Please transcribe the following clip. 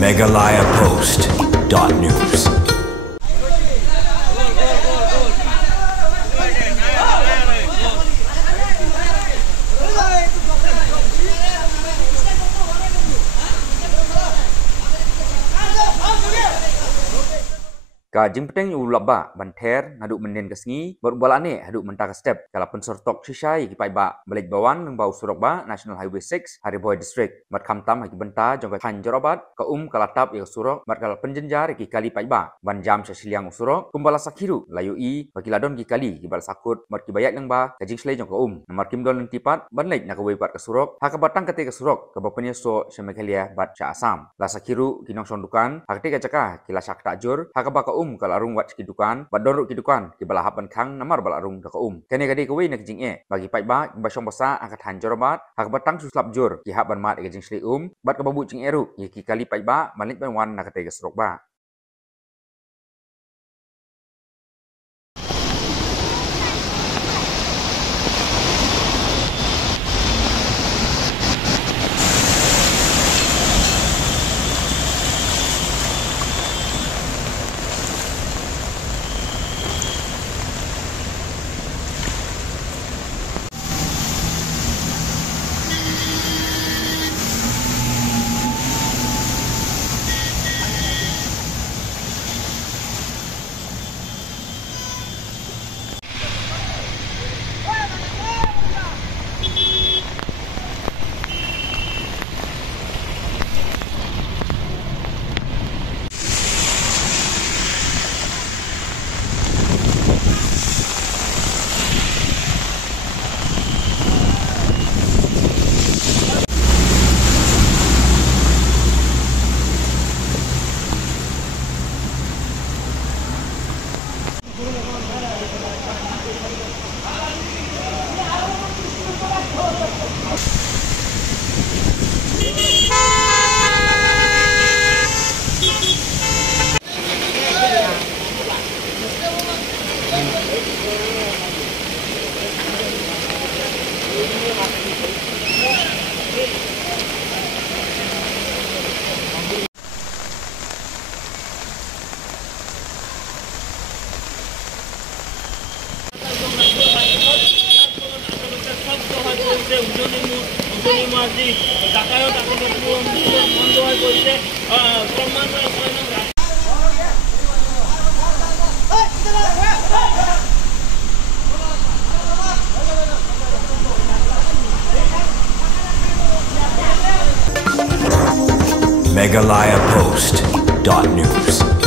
megalayapost.news. Ka jimpeteng ulaba banter haduk menen kesngi berbalane haduk mentaka step kala pensortok shisai ki paiba balik bawan nang bau surokba National Highway 6 Hariboy District mat kamtam haki benta jongka kan jorobat ka kalatap ya surok mat kala penjenjar ki kali paiba ban jam sesiliang usurok kumbala sakhiru layu i bagi ladon ki kali ki bal sakut mat ki bayak nang ba ka jingslei jongka namar kimdol nang tipat ban lek nak wei pat ka surok haka batang kate ka surok ka bapenya so semekhalia bat cha asam la sakhiru ki nong sondukan hakte ka caka kila sak takjur haka ba ka kalarung wat ki dukan badoruk ki dukan ki balahap ban khang namar balarung ka kene kadi ka wei nak jing bagi pai ba basong basa angkat hanjorobat hak batang suslap jur ki hak ban mat ka jing sli bat ka babu jing eru ki kali pai ba manik ban wan nak te ka surok ba megalayapost.news.